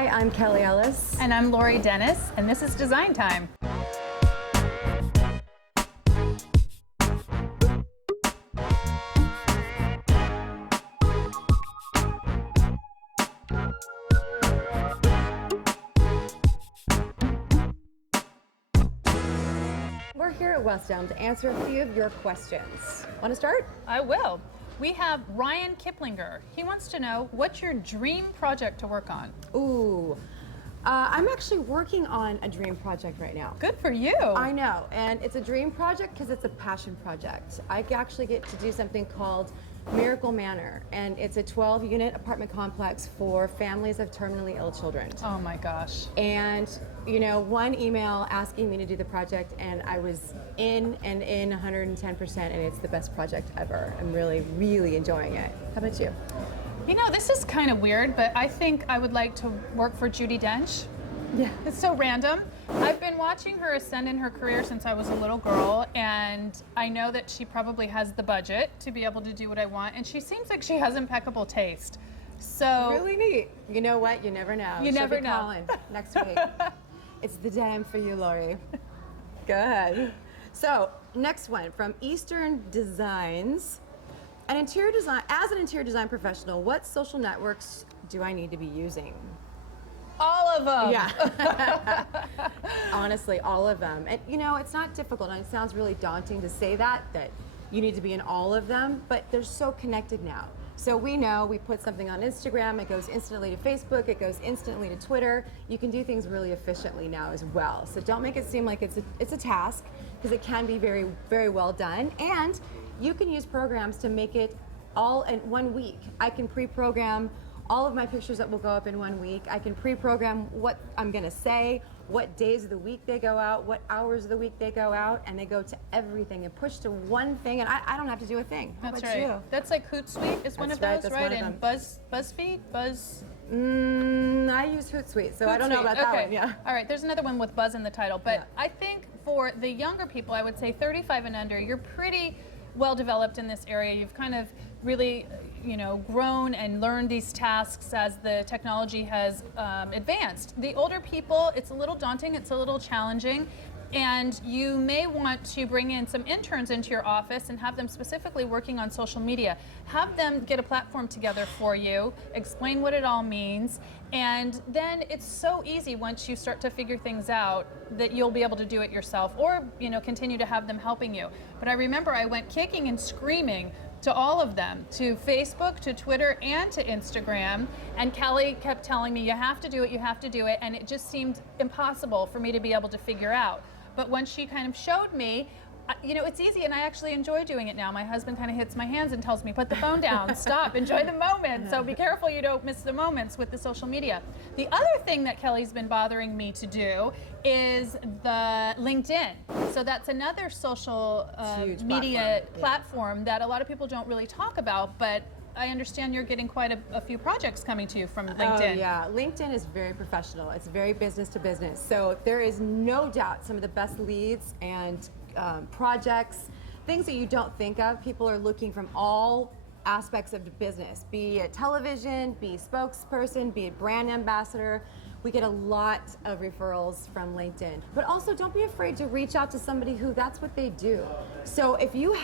Hi, I'm Kelly Ellis. And I'm Lori Dennis, and this is Design Time. We're here at West Elm to answer a few of your questions. Want to start? I will. We have Ryan Kiplinger. He wants to know, what's your dream project to work on? Ooh, I'm actually working on a dream project right now. Good for you. I know, and it's a dream project because it's a passion project. I actually get to do something called Miracle Manor, and it's a 12-unit apartment complex for families of terminally ill children. Oh my gosh. And, you know, one email asking me to do the project, and I was in 110%, and it's the best project ever. I'm really, really enjoying it. How about you? You know, this is kind of weird, but I think I would like to work for Judi Dench. Yeah. It's so random. I've been watching her ascend in her career since I was a little girl, and I know that she probably has the budget to be able to do what I want, and she seems like she has impeccable taste. So Really neat. You know what? You never know. You never know. Calling next week. It's the time for you, Lori. Go ahead. So, next one from Eastern Designs. As an interior design professional, what social networks do I need to be using? all of them. Yeah. Honestly, all of them. And you know, it's not difficult, and it sounds really daunting to say that you need to be in all of them, but they're so connected now. So we know we put something on Instagram, it goes instantly to Facebook, it goes instantly to Twitter. You can do things really efficiently now as well. So don't make it seem like it's a task, because it can be very, very well done. And you can use programs to make it all in 1 week. I can pre-program all of my pictures that will go up in 1 week. I can pre-program what I'm gonna say, what days of the week they go out, what hours of the week they go out, and they go to everything and push to one thing, and I don't have to do a thing. How That's about right. you? That's like Hootsuite is one of those, that's right? one of And them. BuzzFeed? I use Hootsuite, so I don't know about that Okay. one. Yeah. All right, there's another one with Buzz in the title, but Yeah. I think for the younger people, I would say 35 and under, you're pretty well developed in this area. You've kind of really, grown and learned these tasks as the technology has advanced. The older people, it's a little daunting, it's a little challenging, and you may want to bring in some interns into your office and have them specifically working on social media. Have them get a platform together for you, explain what it all means, and then it's so easy once you start to figure things out that you'll be able to do it yourself, or continue to have them helping you. But I remember I went kicking and screaming to all of them, to Facebook, to Twitter, and to Instagram. And Kelly kept telling me, you have to do it, you have to do it. And it just seemed impossible for me to be able to figure out. But once she kind of showed me, it's easy, and I actually enjoy doing it now. My husband kind of hits my hands and tells me, put the phone down, stop, enjoy the moment. So be careful you don't miss the moments with the social media. The other thing that Kelly's been bothering me to do is the LinkedIn. So that's another social media platform that a lot of people don't really talk about, but I understand you're getting quite a few projects coming to you from LinkedIn. Oh yeah, LinkedIn is very professional. It's very business to business. So there is no doubt some of the best leads and projects, things that you don't think of. People are looking from all aspects of the business, be it television, be spokesperson, be it brand ambassador. We get a lot of referrals from LinkedIn. But also, don't be afraid to reach out to somebody who that's what they do. So if you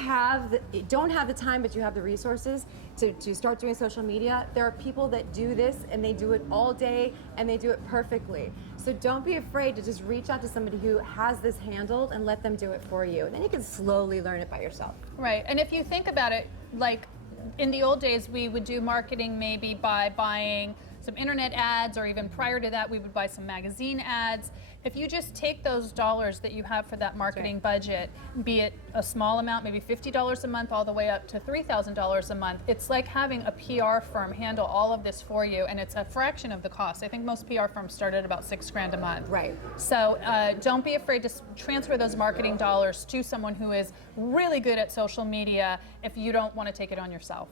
don't have the time, but you have the resources to start doing social media, there are people that do this, and they do it all day, and they do it perfectly. So don't be afraid to just reach out to somebody who has this handled and let them do it for you. And then you can slowly learn it by yourself. Right, and if you think about it, like in the old days, we would do marketing maybe by buying some internet ads, or even prior to that, we would buy some magazine ads. If you just take those dollars that you have for that marketing budget, be it a small amount, maybe $50 a month, all the way up to $3,000 a month, it's like having a PR firm handle all of this for you, and it's a fraction of the cost. I think most PR firms start at about $6,000 a month. Right. So don't be afraid to transfer those marketing dollars to someone who is really good at social media if you don't want to take it on yourself.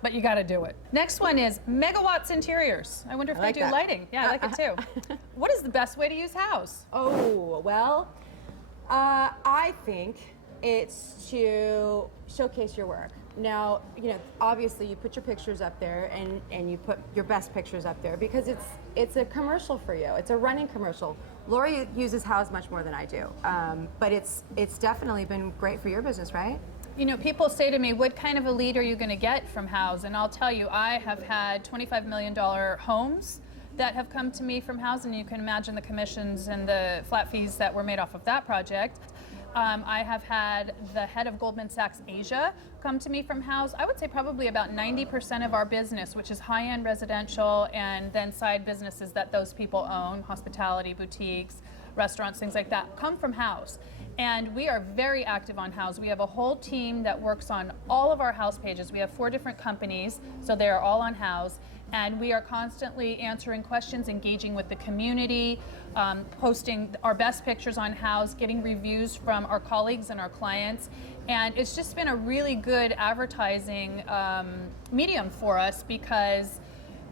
But you got to do it. Next one is Megawatts Interiors. I wonder if they do lighting. Yeah, I like it too. What is the best way to use Houzz? Oh, well, I think It's to showcase your work. Now, obviously you put your pictures up there and you put your best pictures up there because it's a commercial for you. It's a running commercial. Lori uses Houzz much more than I do, but it's definitely been great for your business, right? People say to me, what kind of a lead are you going to get from Houzz? And I'll tell you, I have had $25 million homes that have come to me from Houzz, and you can imagine the commissions and the flat fees that were made off of that project. I have had the head of Goldman Sachs Asia come to me from Houzz. I would say probably about 90% of our business, which is high-end residential and then side businesses that those people own, hospitality, boutiques, restaurants, things like that, come from Houzz. And we are very active on Houzz. We have a whole team that works on all of our house pages. We have 4 different companies, so they are all on Houzz. And we are constantly answering questions, engaging with the community, posting our best pictures on Houzz, getting reviews from our colleagues and our clients. And it's just been a really good advertising medium for us, because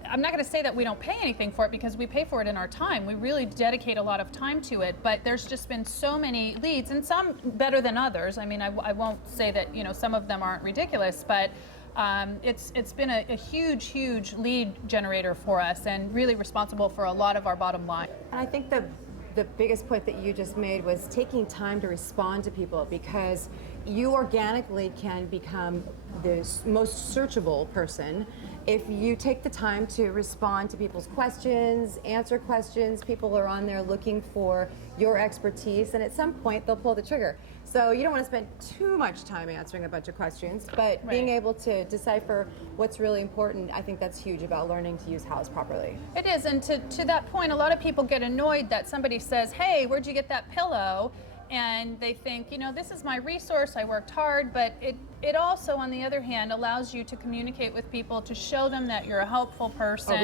I'm not going to say that we don't pay anything for it, because we pay for it in our time. We really dedicate a lot of time to it, but there's just been so many leads, and some better than others. I mean, I won't say that some of them aren't ridiculous, but it's been a huge lead generator for us, and really responsible for a lot of our bottom line. And I think the biggest point that you just made was taking time to respond to people, because you organically can become the most searchable person if you take the time to respond to people's questions, answer questions. People are on there looking for your expertise, and at some point they'll pull the trigger. So you don't want to spend too much time answering a bunch of questions, but being able to decipher what's really important, I think that's huge about learning to use Houzz properly. It is, and to that point, a lot of people get annoyed that somebody says, hey, where'd you get that pillow? And they think, this is my resource, I worked hard, but it also, on the other hand, allows you to communicate with people, to show them that you're a helpful person. A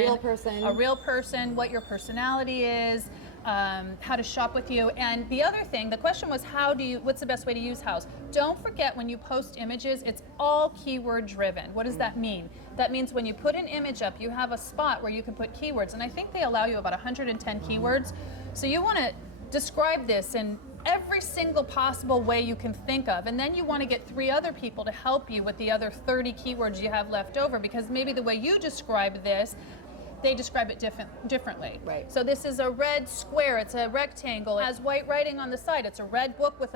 real person. What your personality is, how to shop with you. And the other thing, the question was, what's the best way to use Houzz? Don't forget, when you post images, it's all keyword driven. What does that mean? That means when you put an image up, you have a spot where you can put keywords, and I think they allow you about 110 keywords. So you want to describe this in every single possible way you can think of, and then you want to get 3 other people to help you with the other 30 keywords you have left over, because maybe the way you describe this, they describe it differently. Right. So this is a red square, it's a rectangle, it has white writing on the side, it's a red book with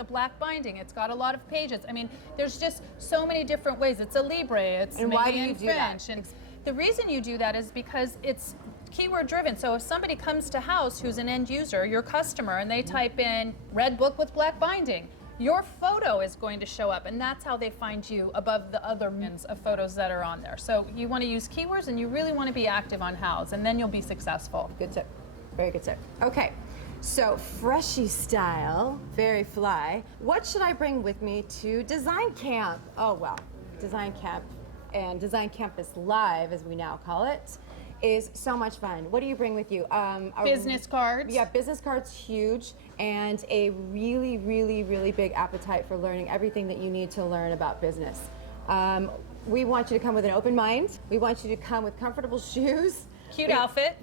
a black binding, it's got a lot of pages. I mean, there's just so many different ways. It's a Libre, it's and maybe why do you in do French. that? And the reason you do that is because it's keyword driven. So if somebody comes to Houzz who's an end user, your customer, and they type in red book with black binding, your photo is going to show up, and that's how they find you above the other millions of photos that are on there. So you want to use keywords, and you really want to be active on Houzz, and then you'll be successful. Good tip. Very good tip. Okay. So Freshie style, very fly. What should I bring with me to Design Camp? Oh, well, Design Camp and Design Campus Live, as we now call it, is so much fun. What do you bring with you? Business cards. Yeah, business cards, huge, and a really big appetite for learning everything that you need to learn about business. We want you to come with an open mind. We want you to come with comfortable shoes. Cute outfit.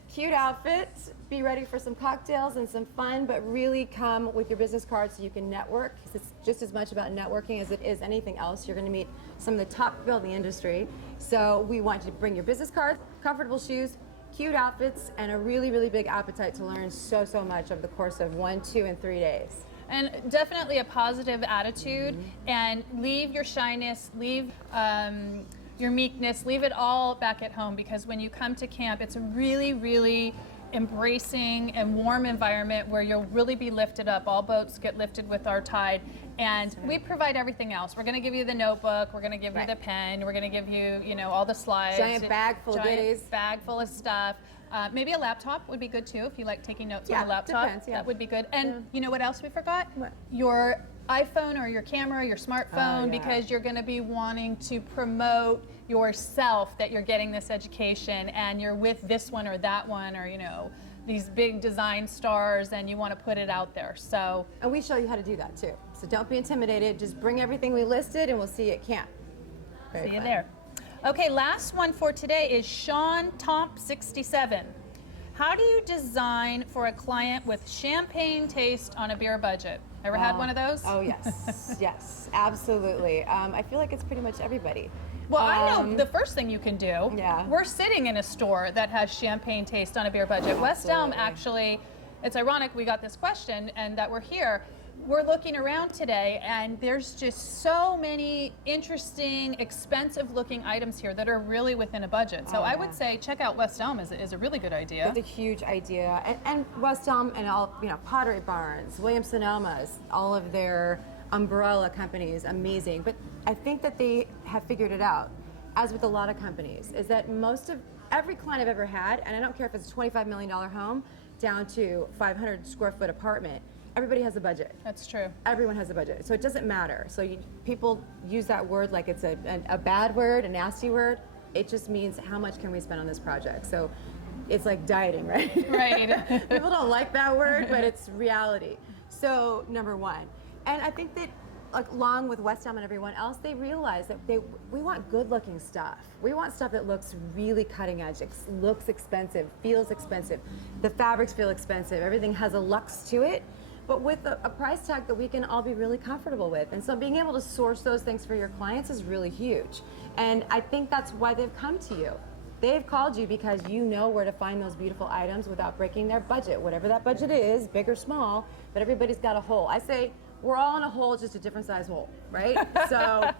Be ready for some cocktails and some fun, but really come with your business cards so you can network, because it's just as much about networking as it is anything else. You're going to meet some of the top people in the industry. So we want you to bring your business cards, comfortable shoes, cute outfits, and a really big appetite to learn so much over the course of 1, 2, and 3 days. And definitely a positive attitude, and leave your shyness, leave your meekness, leave it all back at home, because when you come to camp, it's a really embracing and warm environment where you'll really be lifted up. All boats get lifted with our tide, and we provide everything else. We're going to give you the notebook, we're going to give you the pen, we're going to give you, all the slides. Giant bag full of goodies. Bag full of stuff. Maybe a laptop would be good too, if you like taking notes on a laptop. Depends, That would be good. And you know what else we forgot? What? Your iPhone or your camera, your smartphone, because you're going to be wanting to promote yourself that you're getting this education, and you're with this one or that one, or these big design stars, and you want to put it out there. So, and we show you how to do that too. So don't be intimidated. Just bring everything we listed, and we'll see you at camp. Very see you fun. there. Okay, last one for today is Sean Tomp 67. How do you design for a client with champagne taste on a beer budget? Ever had one of those? Oh yes, yes, absolutely. I feel like it's pretty much everybody. Well, I know the first thing you can do. Yeah. We're sitting in a store that has champagne taste on a beer budget. West Elm Absolutely. actually, it's ironic we got this question and that we're here. We're looking around today and there's just so many interesting, expensive looking items here that are really within a budget. So I would say check out West Elm is a really good idea. It's a huge idea, and West Elm and all, Pottery Barns, Williams-Sonoma's, all of their umbrella companies, amazing. But I think that they have figured it out, as with a lot of companies, is that most of every client I've ever had, and I don't care if it's a $25 million home down to 500 square foot apartment, everybody has a budget. That's true. Everyone has a budget, so it doesn't matter. So people use that word like it's a bad word, a nasty word. It just means how much can we spend on this project. So it's like dieting, right? Right. People don't like that word, but it's reality. So number one, and I think that along with West Elm and everyone else, they realize that we want good-looking stuff. We want stuff that looks really cutting edge, looks expensive, feels expensive. The fabrics feel expensive. Everything has a luxe to it, but with a price tag that we can all be really comfortable with. And so being able to source those things for your clients is really huge. And I think that's why they've come to you. They've called you because you know where to find those beautiful items without breaking their budget, whatever that budget is, big or small, but everybody's got a hole. I say, we're all in a hole, just a different size hole, right? So,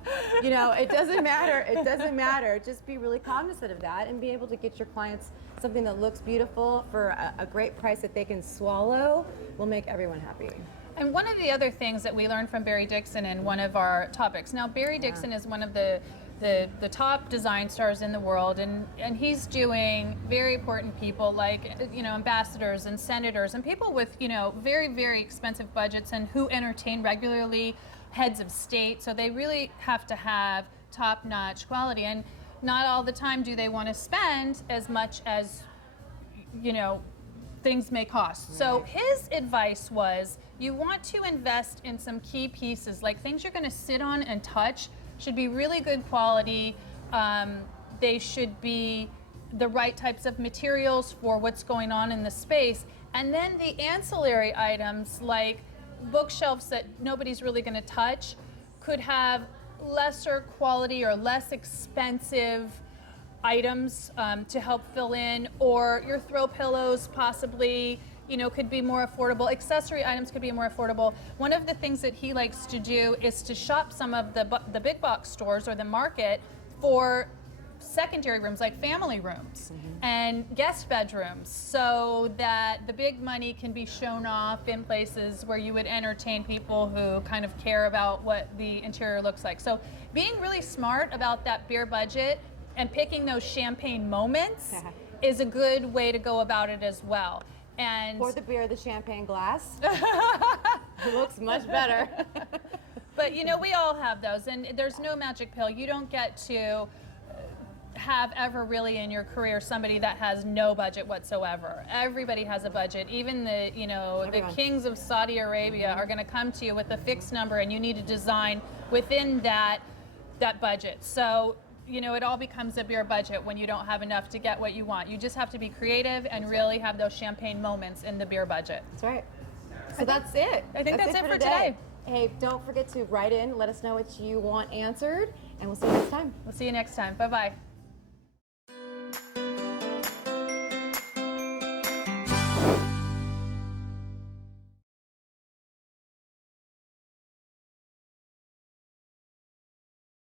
it doesn't matter. It doesn't matter. Just be really cognizant of that and be able to get your clients something that looks beautiful for a great price that they can swallow will make everyone happy. And one of the other things that we learned from Barry Dixon in one of our topics. Now, Barry Dixon is one of the top design stars in the world, and he's doing very important people like ambassadors and senators and people with very, very expensive budgets and who entertain regularly, heads of state. So they really have to have top-notch quality, and not all the time do they want to spend as much as things may cost. Right. So his advice was you want to invest in some key pieces, like things you're going to sit on and touch should be really good quality. They should be the right types of materials for what's going on in the space. And then the ancillary items like bookshelves that nobody's really going to touch could have lesser quality or less expensive items to help fill in, or your throw pillows possibly could be more affordable. Accessory items could be more affordable. One of the things that he likes to do is to shop some of the big box stores or the market for secondary rooms like family rooms and guest bedrooms, so that the big money can be shown off in places where you would entertain people who kind of care about what the interior looks like. So being really smart about that beer budget and picking those champagne moments is a good way to go about it as well. And pour the beer, the champagne glass. It looks much better. But we all have those, and there's no magic pill. You don't get to have ever really in your career somebody that has no budget whatsoever. Everybody has a budget. Even the kings of Saudi Arabia are going to come to you with a fixed number, and you need to design within that budget. So it all becomes a beer budget when you don't have enough to get what you want. You just have to be creative and really have those champagne moments in the beer budget. That's right. So that's it. I think that's it for today. Hey, don't forget to write in, let us know what you want answered, and we'll see you next time. We'll see you next time. Bye-bye.